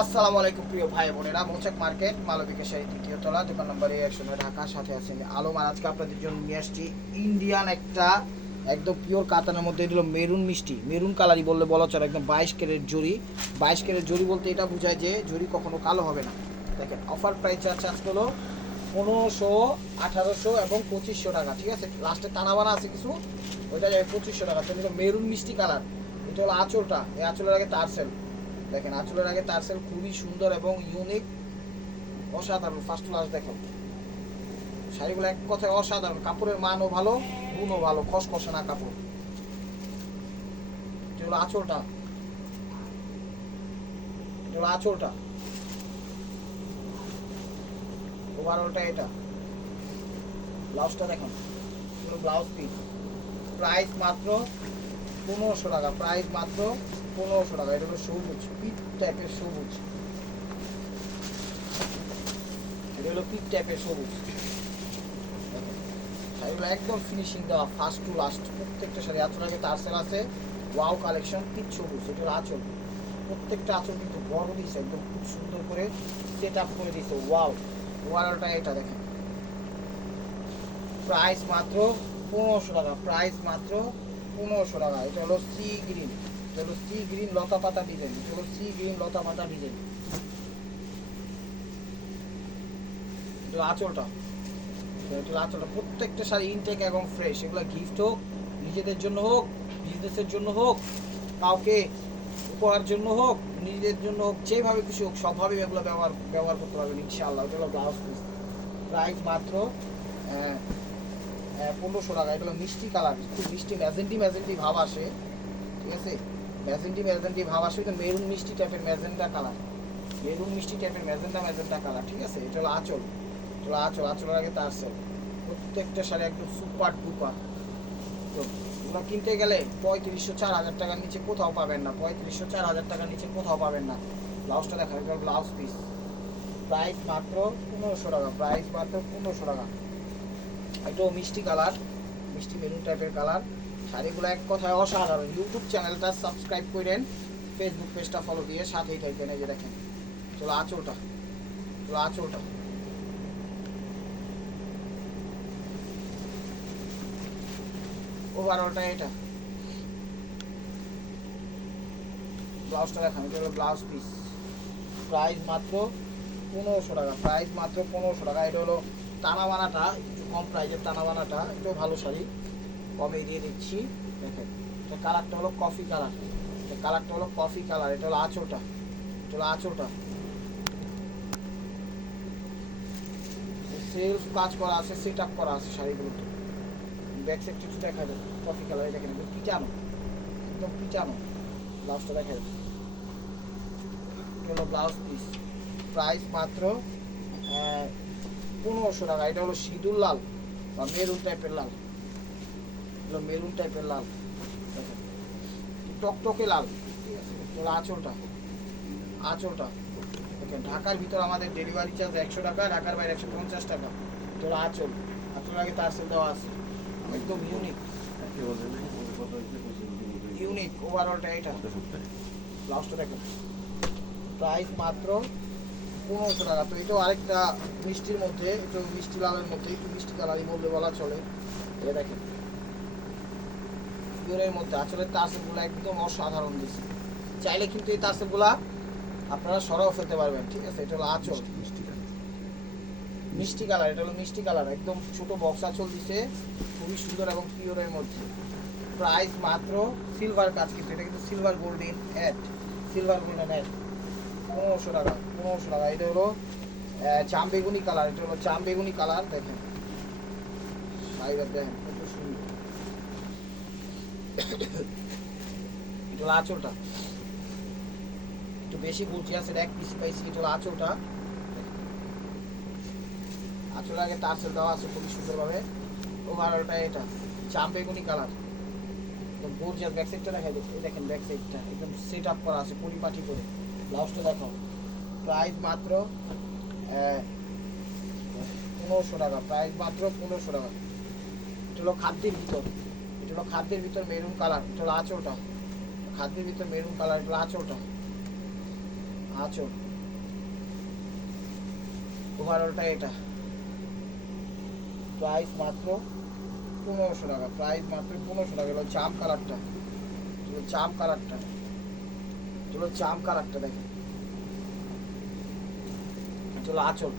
আসসালামু আলাইকুম প্রিয় ভাই বোনেরা, মোচাক মার্কেট মালবিকা শাড়ি তৃতীয় তলা, দোকান নম্বর একশো নয়, ঢাকা, সাথে আছেন আলম। আর আজকে আপনাদের জন্য নিয়ে আসছি ইন্ডিয়ান একটা একদম পিওর কাতানের মধ্যে, এটা হলো মেরুন মিষ্টি। মেরুন কালারই বললে বলা চলে, একদম বাইশ ক্যারেট জরি। বাইশ ক্যারেট জরি বলতে এটা বোঝায় যে জরি কখনো কালো হবে না। দেখেন অফার প্রাইস আছে আজকে হলো পনেরোশো, আঠারোশো এবং পঁচিশশো টাকা, ঠিক আছে? লাস্টে টানা বানা আছে কিছু, ওইটা যাবে পঁচিশশো টাকা। মেরুন মিষ্টি কালার। এটা হলো আঁচলটা, এই আঁচলের আগে তারসেল দেখেন, আঁচলের আগে তার সেল খুবই সুন্দর এবং ইউনিক অসাধারণ ফার্স্ট ক্লাস দেখো শাড়িগুলো এক কথায় অসাধারণ, কাপড়ের মানও ভালো, গুণও ভালো, খসখসে না কাপড়। হলো আঁচলটা। হলো আঁচলটা। ওভারঅলটা এটা। ব্লাউজটা দেখুন ব্লাউজ পিস প্রাইস মাত্র পনেরোশো টাকা প্রাইস মাত্র পনেরোশো টাকা, এটা হলো সবুজ পিট টাইপের সবুজ। এটা হলো পিট টাইপের সবুজ। শাড়িগুলো একদম ফিনিশিং দেওয়া ফার্স্ট টু লাস্ট প্রত্যেকটা শাড়ি। আঁচল আগে তারসেল আছে ওয়াও কালেকশন পিট সবুজ, এটা হলো আঁচল। প্রত্যেকটা আঁচল কিন্তু বড় দিয়েছে, একদম খুব সুন্দর করে সেট আপ করে দিয়েছে ওয়াও ওয়ালটা এটা দেখেন। প্রাইস মাত্র পনেরোশো টাকা প্রাইস মাত্র পনেরোশো টাকা, এটা হলো সি গ্রিন হলো সি গ্রিন লতা পাতা ডিজাইন হলো সি গ্রিন লতা পাতা ডিজাইন আঁচলটা আঁচলটা প্রত্যেকটা শাড়ি ইনটেক এবং ফ্রেশ এগুলো গিফট হোক, নিজেদের জন্য হোক বিজনেসের জন্য হোক, কাউকে উপহার জন্য হোক, নিজেদের জন্য হোক, যেভাবে খুশি হোক সবভাবে এগুলো ব্যবহার ব্যবহার করতে পারবেন ইনশাআল্লাহ। এটা হলো ব্লাউজ পিস প্রাইস মাত্র পনেরোশো টাকা। এগুলো মিষ্টি কালার খুব মিষ্টি, ম্যাজেন্টি ম্যাজেন্টি ভাব আসে, ঠিক আছে? ম্যাজেন্টি ম্যাজেন্টি ভাব আসে এটা মেরুন মিষ্টি টাইপের ম্যাজেন্টা কালার মেরুন মিষ্টি টাইপের ম্যাজেন্টা ম্যাজেন্টা কালার ঠিক আছে? এটা হলো আঁচল। এটা হলো আঁচল। আঁচলের আগে তার সেল প্রত্যেকটা শাড়ি একদম সুপার ডুপার তো এগুলো কিনতে গেলে পঁয়ত্রিশশো চার হাজার টাকার নিচে কোথাও পাবেন না। পঁয়ত্রিশশো চার হাজার টাকার নিচে কোথাও পাবেন না। ব্লাউজটা দেখা, এটা ব্লাউজ পিস প্রাইস মাত্র পনেরোশো টাকা। প্রাইস মাত্র পনেরোশো টাকা। এটাও মিষ্টি কালার মিষ্টি মেরুন টাইপের কালার শাড়িগুলো এক কথায় অসাধারণ। ইউটিউব চ্যানেলটা সাবস্ক্রাইব করেন ফেসবুক পেজটা ফলো দিয়ে সাথেই থাকবেন, এই যে দেখেন। চলো, আঁচলটা। চলো, আঁচলটা। ওভারঅলটা এটা। ব্লাউজটা দেখান, এটা হলো ব্লাউজ পিস প্রাইস মাত্র পনেরোশো টাকা। প্রাইস মাত্র পনেরোশো টাকা। এটা হলো টানা বানাটা একটু কম প্রাইসের টানা বানাটা এটাও ভালো শাড়ি। কমে দিয়ে দিচ্ছি। দেখেন, এটা কালারটা হলো কফি কালার এটা কালারটা হলো কফি কালার এটা হলো আঁচলটা। এটা হলো আঁচলটা। সেলফ কাজ করা আছে সেট আপ করা আছে শাড়িগুলোতে। ব্যাক সাইড কিছু দেখা যায় কফি কালার দেখেন একদম পিটানো। একদম পিটানো। ব্লাউজটা দেখা এটা হলো ব্লাউজ পিস প্রাইস মাত্র পনেরোশো টাকা। এটা হলো সিঁদুর লাল বা মেরুন টাইপের লাল। এগুলো মেরুন টাইপের লাল টকটকে লাল। ঠিক আছে এটা হলো আঁচলটা। আঁচলটা। দেখেন ঢাকার ভিতর আমাদের ডেলিভারি চার্জ একশো টাকা ঢাকার বাইরে একশো পঞ্চাশ টাকা। হলো আঁচল। আঁচল আগে তার সেল দেওয়া আছে। একদম ইউনিক ইউনিক ওভারঅলটা এটা। ব্লাউজটা দেখেন। প্রাইস মাত্র পনেরোশো টাকা। তো এটাও আরেকটা মিষ্টির মধ্যে একটু মিষ্টি লালের মধ্যে একটু মিষ্টি কালারই বললে বলা চলে। এটা দেখেন। পিওরের মধ্যে। আসলে তারসেলগুলো একদম অসাধারণ দিচ্ছে চাইলে কিন্তু এই তারসেলগুলা আপনারা সরাও ফেলতে পারবেন ঠিক আছে? এটা হলো আঁচল। মিষ্টি কালার। এটা হলো মিষ্টি কালার। একদম ছোট বক্স আঁচল দিছে খুবই সুন্দর এবং পিওরের মধ্যে। প্রাইস মাত্র সিলভার কাজ কিন্তু এটা কিন্তু silver golden add silver golden add পনেরোশো টাকা পনেরোশো টাকা। এটা হলো জাম বেগুনি কালার এটা হলো জাম বেগুনি কালার দেখেন। দেখেন। এটা আঁচলটা। একটু বেশি বুঝি আছে এক পিস পাইছি এটা হলো আঁচলটা। আঁচল আগে তার সেল দেওয়া আছে খুবই সুন্দরভাবে। ওভারঅলটা এটা, জাম বেগুনি কালার। গর্জিয়াস ব্যাক সাইডটা দেখা যাচ্ছে দেখেন ব্যাক সাইডটা একদম সেট আপ করা আছে পরিপাটি করে। ব্লাউজটা দেখো প্রাইস মাত্র পনেরোশো টাকা প্রাইস মাত্র পনেরোশো টাকা। এটা হলো খাদ্যের ভিতর। এটা হলো খাদ্যের ভিতর মেরুন কালার এটা হলো খাদ্যের ভিতর মেরুন কালার এটা হলো আঁচলটা আঁচল। ওভারঅলটা এটা। প্রাইস মাত্র পনেরোশো টাকা প্রাইস মাত্র পনেরোশো টাকা। এগুলো জাম কালারটা এগুলো জাম কালারটা এগুলো জাম কালারটা দেখেন। এটা হলো আঁচল।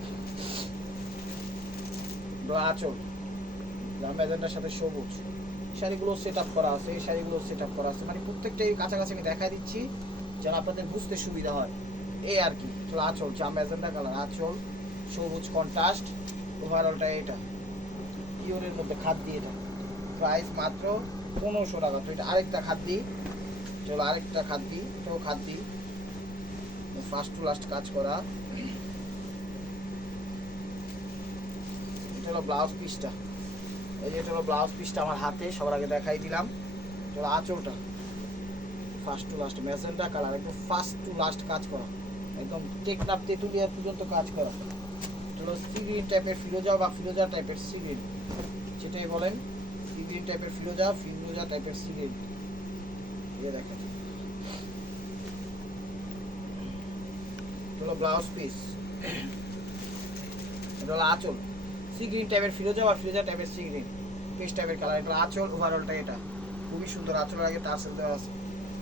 এগুলো আঁচল সাথে সবুজ। শাড়িগুলো সেট আপ করা আছে, এই শাড়িগুলো সেট আপ করা আছে। মানে প্রত্যেকটাই কাছাকাছি আমি দেখা দিচ্ছি, যেন আপনাদের বুঝতে সুবিধা হয়। এই আর কি, চলো আঁচল জাম ম্যাজেন্টা কালার, আঁচল, সবুজ কন্ট্রাস্ট ওভারঅলটা এটা। পিওরের মধ্যে খাদ দিয়ে এটা প্রাইস মাত্র পনেরোশো টাকা, তো এটা আরেকটা খাদ দিই। চলো আরেকটা খাদ দিই তো খাদ দিই। ফার্স্ট টু লাস্ট কাজ করা। এটা হলো ব্লাউজ পিসটা এই যে এটা ব্লাউজ পিসটা আমার হাতে, সবার আগে দেখাই দিলাম। এটা আঁচলটা। First to last magenta colour একদম ফার্স্ট টু লাস্ট কাজ করা। একদম টেকনাপ তেঁতুলিয়া পর্যন্ত কাজ করা। এটা সিগ্রিন টাইপের ফিরোজা বা ফিরোজা টাইপের সিগ্রিন যেটাই বলেন সিগ্রিন টাইপের ফিরোজা ফিরোজা টাইপের সিগ্রিন এই দেখেন। এটা ব্লাউজ পিস এটা হলো আঁচল। সি গ্রিন টাইপের ফিরোজা বা ফিরোজা টাইপের সি গ্রিন পেস্ট টাইপের কালার এটা আঁচল ওভারঅলটা এটা। খুবই সুন্দর আঁচল আগে টার্সেল দেওয়া আছে।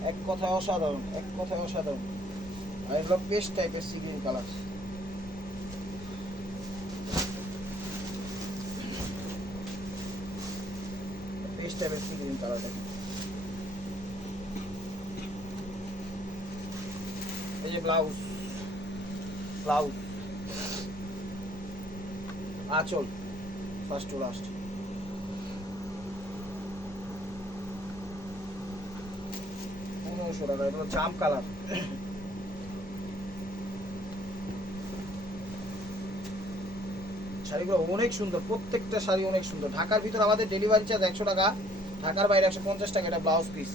এক কথায় অসাধারণ, এক কথায় অসাধারণ। আর এগুলো পেস্ট টাইপের সি গ্রিন কালার টাইপের এই যে ব্লাউজ ব্লাউজ আঁচল ফার্স্ট টু লাস্ট পনেরোশো টাকা জাম কালার। শাড়িগুলো অনেক সুন্দর, প্রত্যেকটা শাড়ি অনেক সুন্দর। ঢাকার ভিতর আমাদের ডেলিভারি চার্জ একশো টাকা, ঢাকার বাইরে একশো পঞ্চাশ টাকা, এটা ব্লাউজ পিস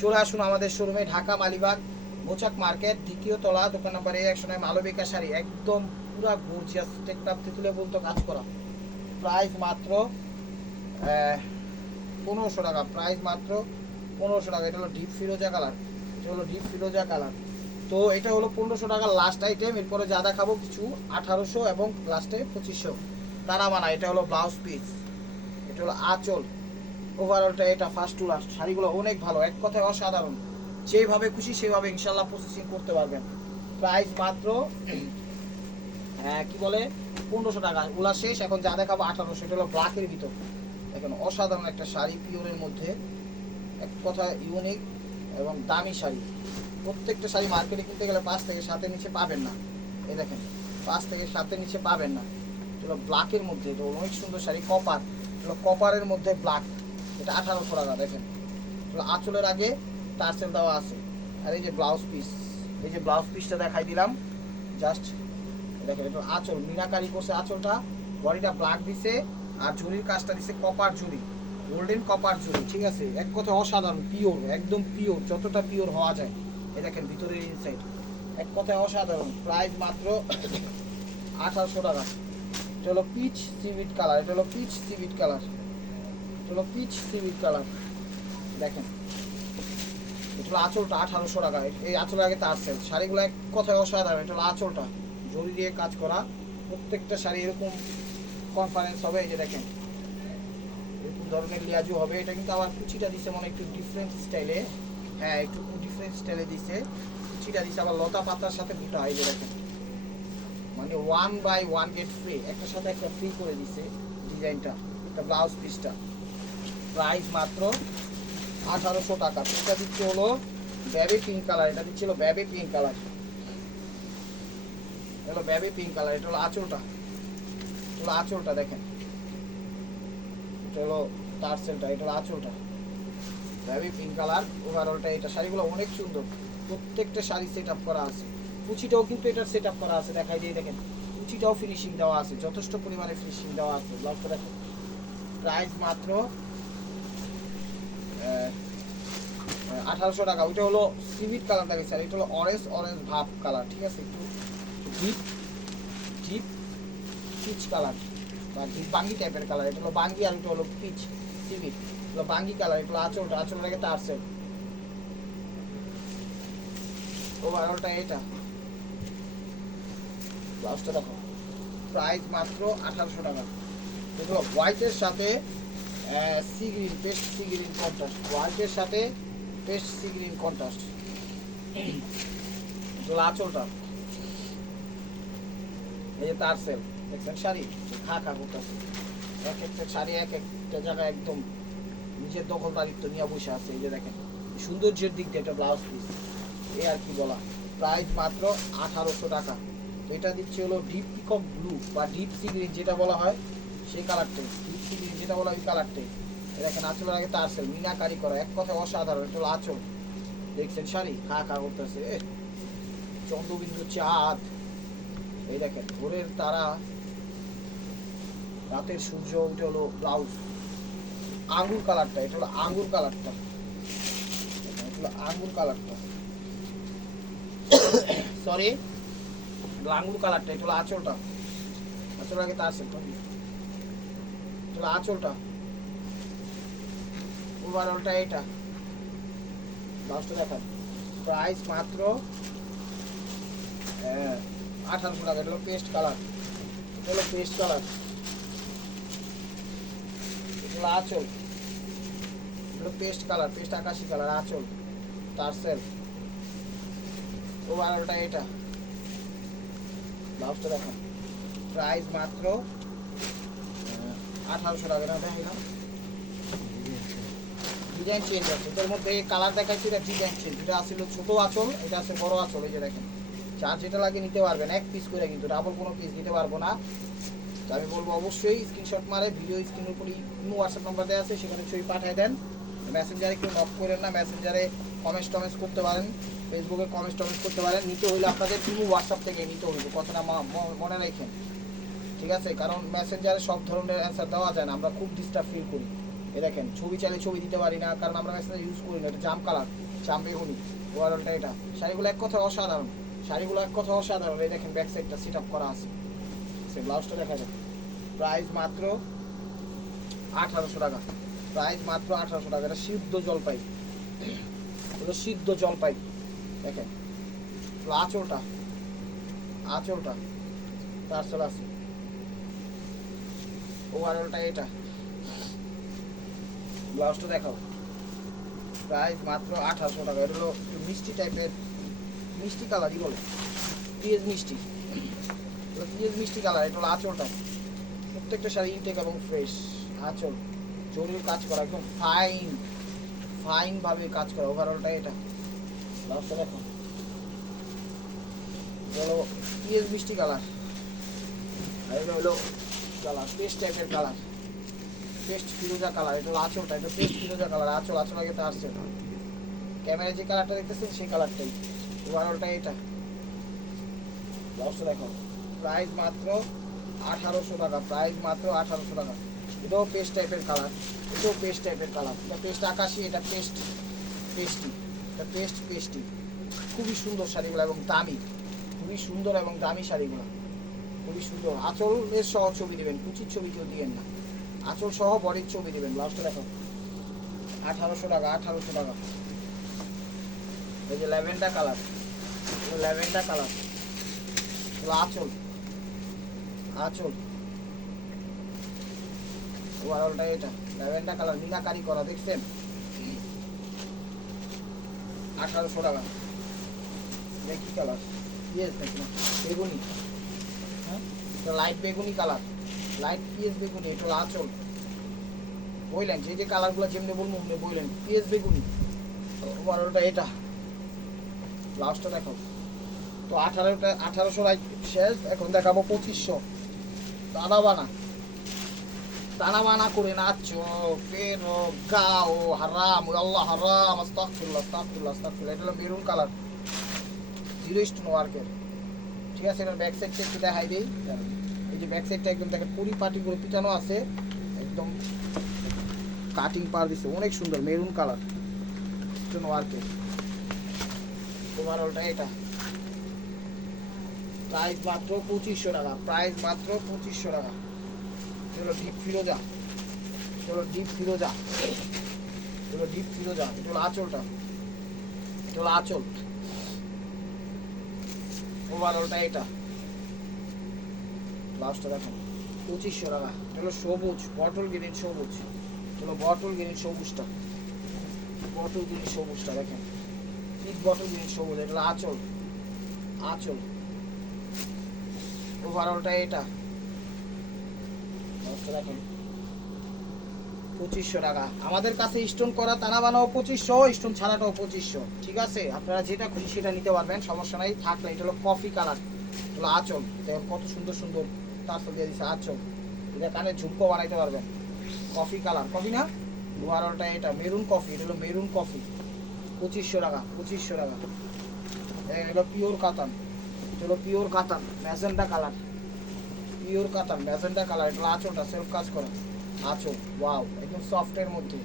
চলে আসুন আমাদের শোরুমে ঢাকা, মালিবাগ। মোচাক মার্কেট, দ্বিতীয় তলা দোকান নাম্বার এই একশো নয় মালবিকা শাড়ি, একদম পুরা গর্জিয়াস টেকনাপ তেতুলে বলতো কাজ করা। প্রাইস মাত্র পনেরোশো টাকা, প্রাইস মাত্র পনেরোশো টাকা। এটা হলো ডিপ ফিরোজা কালার। এটা হলো ডিপ ফিরোজা কালার। তো এটা হলো পনেরোশো টাকার লাস্ট আইটেম এরপরে যা দেখাবো কিছু আঠারোশো এবং লাস্টে পঁচিশশো। তারা মানা এটা হলো ব্লাউজ পিস এটা হলো আঁচল। ওভারঅলটা এটা ফার্স্ট টু লাস্ট শাড়িগুলো অনেক ভালো। এক কথায় অসাধারণ। যেইভাবে খুশি সেভাবে ইনশাল্লাহ প্রসেসিং করতে পারবেন। প্রাইস মাত্র হ্যাঁ কি বলে? পনেরোশো টাকা। ওলা শেষ, এখন যা দেখাবো আঠারোশো। এটা হলো ব্ল্যাকের ভিতর। দেখেন, অসাধারণ একটা শাড়ি পিওরের মধ্যে। এক কথা ইউনিক এবং দামি শাড়ি। প্রত্যেকটা শাড়ি মার্কেটে কিনতে গেলে পাঁচ থেকে সাতের নিচে পাবেন না। এ দেখেন, পাঁচ থেকে সাতের নিচে পাবেন না। এটা ব্ল্যাকের মধ্যে। এটা অনেক সুন্দর শাড়ি কপার এটা কপারের মধ্যে ব্ল্যাক এটা আঠারোশো টাকা, দেখেন। আঁচলের আগে টার্সেল দেওয়া আছে। আর এই যে ব্লাউজ পিস এই যে ব্লাউজ পিসটা দেখাই দিলাম। জাস্ট দেখেন, এটা আঁচল, মিনাকারি করছে আঁচলটা। বডিটা ব্ল্যাক দিছে, আর ঝুড়ির কাজটা দিছে কপার ঝুড়ি গোল্ডেন কপার ঝুড়ি, ঠিক আছে? এক কথায় অসাধারণ পিওর একদম পিওর যতটা পিওর হওয়া যায়। এই দেখেন, ভিতরের ইনসাইড এক কথায় অসাধারণ প্রাইস মাত্র আঠারোশো টাকা। এটা হলো পিচ সিভিট কালার এটা হলো পিচ সিভিট কালার এটা হলো পিচ সিভিট কালার দেখেন। এটা আঁচলটা আঠারোশো টাকা। এই আঁচলের আগে তার সেল শাড়িগুলো এক কথায় অসাধারণ, এটা আঁচলটা। জড়ি দিয়ে কাজ করা। প্রত্যেকটা শাড়ি এরকম কনফারেন্স হবে, এই যে দেখেন। এরকম ধরনের লিয়াজু হবে। এটা কিন্তু আবার কুচিটা দিছে মনে হয় একটু ডিফারেন্ট স্টাইলে হ্যাঁ একটু ডিফারেন্ট স্টাইলে দিছে। কুচিটা দিছে, আবার লতা পাতার সাথে দুটো, এই যে দেখেন। মানে one by one get free একটার সাথে একটা ফ্রি করে দিছে ডিজাইনটা এটা ব্লাউজ পিসটা প্রাইস মাত্র আঠারোশো টাকা। এটা দিচ্ছে হলো ব্যাবি পিঙ্ক কালার এটা দিচ্ছে হলো ব্যাবি পিঙ্ক কালার হলো ব্যাবি পিঙ্ক কালার এটা হলো আঁচলটা। হলো আঁচলটা, দেখেন। এটা হলো টার্সেলটা, এটা হলো আঁচলটা। ব্যাবে পিঙ্ক কালার ওভারঅলটা এটা শাড়িগুলো অনেক সুন্দর। প্রত্যেকটা শাড়ি সেট আপ করা আছে। কুচিটাও কিন্তু এটার সেট আপ করা আছে, দেখাই দিয়ে দেখেন। কুচিটাও ফিনিশিং দেওয়া আছে, যথেষ্ট পরিমাণে ফিনিশিং দেওয়া আছে। ব্লাউজটা দেখেন প্রাইস মাত্র আঠারোশো টাকা। ওইটা হলো সিভিট কালার দেখেছি আর এটা হলো অরেঞ্জ অরেঞ্জ ভাব কালার ঠিক আছে? একটু ডিপ ডিপ পিচ কালার বা ডিপ বাঙ্গি টাইপের কালার এটা হলো বাঙ্গি আর এটা হলো পিচ সিভিট হলো বাঙ্গি কালার এটা হলো আঁচলটা আঁচল লাগে তার সেল ওভারঅলটা এটা। ব্লাউজটা দেখো। প্রাইস মাত্র আঠারোশো টাকা। দেখো হোয়াইটের সাথে sea green paste sea green contrast হোয়াইটের সাথে পেস্ট সি গ্রিন কন্ট্রাস্ট আঁচলটা এই যে তার সেল দেখছেন শাড়ি? খা খা করতেছে। এক একটা শাড়ি এক একটা জায়গায় একদম নিজের দখলদারিত্ব নিয়ে বসে আছে, এই যে দেখেন। সৌন্দর্যের দিক দিয়ে একটা ব্লাউজ পিস এই আর কি বলা। প্রাইস মাত্র আঠারোশো টাকা। এটা দিচ্ছে হলো ডিপ পিকক ব্লু বা ডিপ সি যেটা বলা হয় সেই কালারটাই যেটা বলা ওই কালারটাই দেখেন আঁচলের আগে তার সেল মিনাকারি করা। এক কথায় অসাধারণ। এটা হলো দেখছেন শাড়ি? খা খা করতেছে? চন্দ্রবিন্দু চাঁদ। এই দেখেন, ভোরের তারা, রাতের সূর্য ওটা হলো ব্লাউজ আঙ্গুর কালারটা এটা হলো আঙ্গুর কালারটা হলো আঙ্গুর কালারটা সরি আঙ্গুর কালারটা এটা হলো আঁচলটা। আঁচল আগে তার হলো আঁচলটা। ওভারঅলটা এটা। ব্লাউজটা দেখান। প্রাইস মাত্র হ্যাঁ আঠারোশো টাকা। এটা হলো পেস্ট কালার এটা হলো পেস্ট কালার এটা আঁচল। এটা হলো পেস্ট কালার পেস্ট আকাশি কালার আঁচল। টার্সেল ওভারঅলটা এটা। ব্লাউজটা দেখো প্রাইস মাত্র আঠারোশো টাকা, না? দেখি না ডিজাইন চেঞ্জ আছে। এটার মধ্যে কালার দেখাচ্ছি এটা ডিজাইন চেঞ্জ এটা আসলে ছোট আঁচল, এটা আছে বড় আঁচল, এই যে দেখেন। চার যেটা লাগে নিতে পারবেন, এক পিস করে কিন্তু ডাবল কোনো পিস নিতে পারব না। তো আমি বলব অবশ্যই স্ক্রিনশট মারে ভিডিও স্ক্রিনের উপরই হোয়াটসঅ্যাপ নাম্বার দেওয়া আছে, সেখানে ছবি পাঠিয়ে দেন। মেসেঞ্জারে কেউ নক করেন না মেসেঞ্জারে কমেন্টস টমেন্টস করতে পারেন ফেসবুকে কমেন্টস টমেন্টস করতে পারেন। নিতে হলে আপনাদের ইমো হোয়াটসঅ্যাপ থেকে নিতে হইবে, কথাটা মনে রাখেন। ঠিক আছে? কারণ মেসেঞ্জারে সব ধরনের অ্যান্সার দেওয়া যায় না। আমরা খুব ডিস্টার্ব ফিল করি। এ দেখেন, ছবি চাইলে ছবি দিতে পারি না, কারণ আমরা মেসেঞ্জার ইউজ করি না। এটা জাম কালার জাম বেগুনি ওভারঅলটা এটা। শাড়িগুলো এক কথা অসাধারণ। শাড়িগুলো এক কথা অসাধারণ। এই দেখেন ব্যাক সাইডটা সিট আপ করা আছে। সে ব্লাউজটা দেখা যায় প্রাইস মাত্র আঠারোশো টাকা। প্রাইস মাত্র আঠারোশো টাকা। এটা সিদ্ধ জলপাই। হলো সিদ্ধ জলপাই। দেখেন, আঁচলটা আঁচলটা। তার চলে আছে ওভারঅলটা এটা। ব্লাউজটা দেখাও। প্রাইস মাত্র আঠারোশো টাকা। এটা হলো একটু মিষ্টি টাইপের, মিষ্টি কালারই বলে? পিএস মিষ্টি। পিএস মিষ্টি কালার, এটা হলো আঁচলটা। প্রত্যেকটা শাড়ি ইনটেক এবং ফ্রেশ আঁচল। জরুরি কাজ করা, একদম ফাইন ফাইন ভাবে কাজ করা। ওভারঅলটা এটা। ব্লাউজটা দেখো। হলো পিএস মিষ্টি কালার। আর এটা হলো কালার, পেস্ট টাইপের কালার। পেস্ট ফিরোজা কালার, এটা হলো আঁচলটা, এটা পেস্ট ফিরোজা কালার, আঁচল আঁচল আগে তো আসছে ক্যামেরায় যে কালারটা দেখতেছেন, সেই কালারটাই। ওভারঅলটা এটা। ব্লাউজটা দেখো প্রাইস মাত্র আঠারোশো টাকা প্রাইস মাত্র আঠারোশো টাকা। এটাও পেস্ট টাইপের কালার, এটাও পেস্ট টাইপের কালার। এটা পেস্ট আকাশি, এটা পেস্ট পেস্টি, এটা পেস্ট পেস্টি। খুবই সুন্দর শাড়িগুলো এবং দামি, খুবই সুন্দর এবং দামি শাড়িগুলো। খুবই সুন্দর। আঁচলের সহ ছবি দেবেন, কুচির ছবি কেউ দিবেন না। আঁচল সহ বডির ছবি দেবেন ব্লাউজটা দেখো। আঠারোশো টাকা আঠারোশো টাকা। এই যে ল্যাভেন্ডার কালার ল্যাভেন্ডার কালার। আঁচল আঁচল। ওভারঅলটা এটা, ল্যাভেন্ডার কালার, মিনাকারি করা, দেখছেন? আঠারোশো টাকা। দেখি কালার ইয়েস দেখি না। বেগুনি। হ্যাঁ? লাইট বেগুনি কালার লাইট পিএস বেগুনি, এটা আঁচল। বললেন যে যে কালারগুলো যেমনি বলব অমনি বললেন পিএস বেগুনি। ওভারঅলটা এটা। ব্লাউজটা দেখো। তো আঠারোটা, আঠারোশো লাইট শেষ, এখন দেখাবো পঁচিশশো। দাদা বানা দানা বানা করে নাচো, পেরো, গাও, হারাম আল্লাহ, হারাম, আস্তাগফিরুল্লাহ আস্তাগফিরুল্লাহ আস্তাগফিরুল্লাহ। এটা হলো মেরুন কালার জিরো স্টোন ওয়ার্কের ঠিক আছে এটার ব্যাক সাইডটা একটু দেখাই দিই। এই যে ব্যাক সাইডটা একদম দেখেন, পুরি পাটি করে পিটানো আছে। একদম কাটিং পার দিছে, অনেক সুন্দর মেরুন কালার স্টোন ওয়ার্কের ওভারঅলটা এটা। প্রাইস মাত্র পঁচিশশো টাকা প্রাইস মাত্র পঁচিশশো টাকা। চলো ডিপ ফিরোজা চলো ডিপ ফিরোজা চলো ডিপ ফিরোজা এটা হলো আঁচলটা। এটা হলো আঁচল। ওভারঅলটা এটা। লাস্টটা দেখেন পঁচিশশো টাকা। হলো সবুজ বটল গ্রিন সবুজ। হলো বটল গ্রিন সবুজটা। বটল গ্রিন সবুজটা, দেখেন। ঠিক বটল গ্রিন সবুজ এটা আঁচল। আঁচল। ওভারঅলটা এটা। লাস্টটা দেখেন। পঁচিশশো টাকা। আমাদের কাছে স্টোন করা, তানা বানাও পঁচিশশো স্টোন ছাড়াটাও পঁচিশশো। ঠিক আছে? আপনারা যেটা খুশি সেটা নিতে পারবেন, সমস্যা নাই। থাকলে এটা হলো কফি কালার হলো আঁচল। দেখুন কত সুন্দর সুন্দর তারপর দিয়ে দিচ্ছে আঁচল। এটা কানে ঝুমকো বানাইতে পারবেন। কফি কালার কফি না? ওভারঅলটা এটা মেরুন কফি এটা হলো মেরুন কফি পঁচিশশো টাকা পঁচিশশো টাকা। এটা পিওর কাতান এটা হলো পিওর কাতান ম্যাজেন্ডা কালার পিওর কাতান ম্যাজেন্ডা কালার এটা আঁচলটা সেলফ কাজ করা। আঁচল ওয়াও একদম সফটের মধ্যে।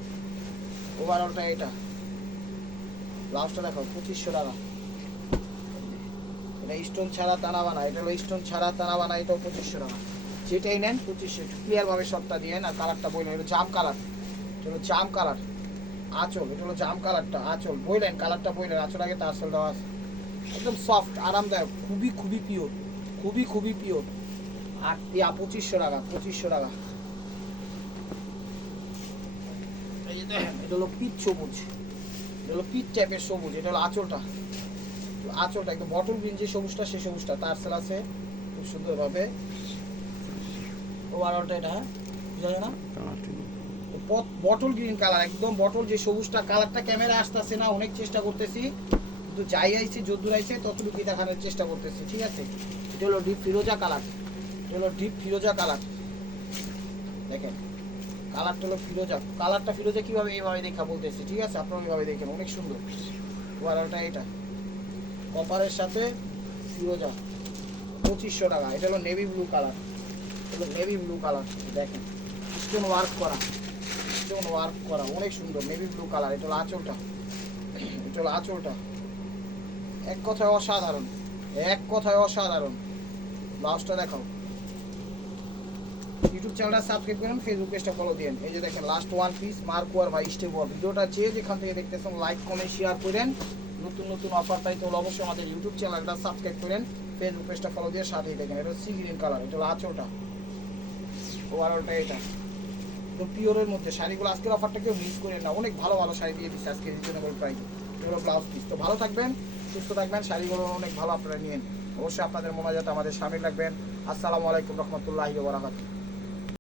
ওভারঅলটা এটা। লাস্টটা দেখো, পঁচিশশো টাকা। এটা স্টোন ছাড়া তানা বানা এটা হলো স্টোন ছাড়া তানা বানা এটাও পঁচিশশো টাকা। যেটাই নেন, পঁচিশশো। ক্লিয়ার ভাবে সবটা দিয়ে না কালারটা বললেন এটা জাম কালার এটা হলো জাম কালার আঁচল, এটা হলো জাম কালারটা আঁচল। বইলেন কালারটা বইলেন আঁচল আগে তার দেওয়া আছে। একদম সফট আরামদায়ক, খুবই খুবই পিওর খুবই খুবই পিওর আর ইয়া পঁচিশশো টাকা পঁচিশশো টাকা। দেখেন এটা হলো পিচ সবুজ। এটা হলো পিচ টাইপের সবুজ, এটা হলো আঁচলটা। আঁচলটা, একদম বটল গ্রিন যে সবুজটা, সেই সবুজটা, তার সেল আছে খুব সুন্দরভাবে। ওভারঅলটা এটা হ্যাঁ বুঝা যায় না? বটল গ্রিন কালার একদম বটল যে সবুজটা কালারটা ক্যামেরা আসতেছে না, অনেক চেষ্টা করতেছি। কিন্তু যাই আইছি যদ্দূর আইছে ততটুকু দেখানোর চেষ্টা করতেছি, ঠিক আছে? এটা হলো ডিপ ফিরোজা কালার এটা হলো ডিপ ফিরোজা কালার দেখেন। কালারটা হলো ফিরোজা কালারটা ফিরোজা কীভাবে এইভাবে দেখা বলতেছি, ঠিক আছে? আপনারা এইভাবে দেখেন, অনেক সুন্দর। ওয়ারালটা এটা। কপারের সাথে ফিরোজা পঁচিশশো টাকা। এটা হলো নেভি ব্লু কালার হলো নেভি ব্লু কালার দেখেন। স্টোন ওয়ার্ক করা। স্টোন ওয়ার্ক করা, অনেক সুন্দর নেভি ব্লু কালার এটা হলো আঁচলটা। এটা হলো আঁচলটা। এক কথায় অসাধারণ। এক কথায় অসাধারণ। ব্লাউজটা দেখাও। ইউটিউব চ্যানেলটা সাবস্ক্রাইব করেন ফেসবুক পেজটা ফলো দিন এই যে দেখেন লাস্ট ওয়ান পিস মার্কুয়ার ভাই স্টেপ ভিডিওটা যে যেখান থেকে দেখতেছেন লাইক কমেন্ট শেয়ার করেন। নতুন নতুন অফার পাইতে হলে অবশ্যই আমাদের ইউটিউব চ্যানেলটা সাবস্ক্রাইব করেন ফেসবুক পেজটা ফলো দিয়ে সাথেই দেখেন। এটা সি গ্রিন কালার এটা আঁচলটা। ওভারঅলটা এটা। তো পিওরের মধ্যে শাড়িগুলো আজকের অফারটা কেউ মিস করেন না। অনেক ভালো ভালো শাড়ি দিয়ে দিচ্ছে আজকে রিজনেবল প্রাইস এগুলো ব্লাউজ পিস তো ভালো থাকবেন, সুস্থ থাকবেন, শাড়িগুলো অনেক ভালো আপনারা নিয়েন। অবশ্যই আপনাদের মনে যাতে আমাদের সামিল রাখবেন। আসসালামু আলাইকুম রহমতুল্লাহি বারাকাতুহু।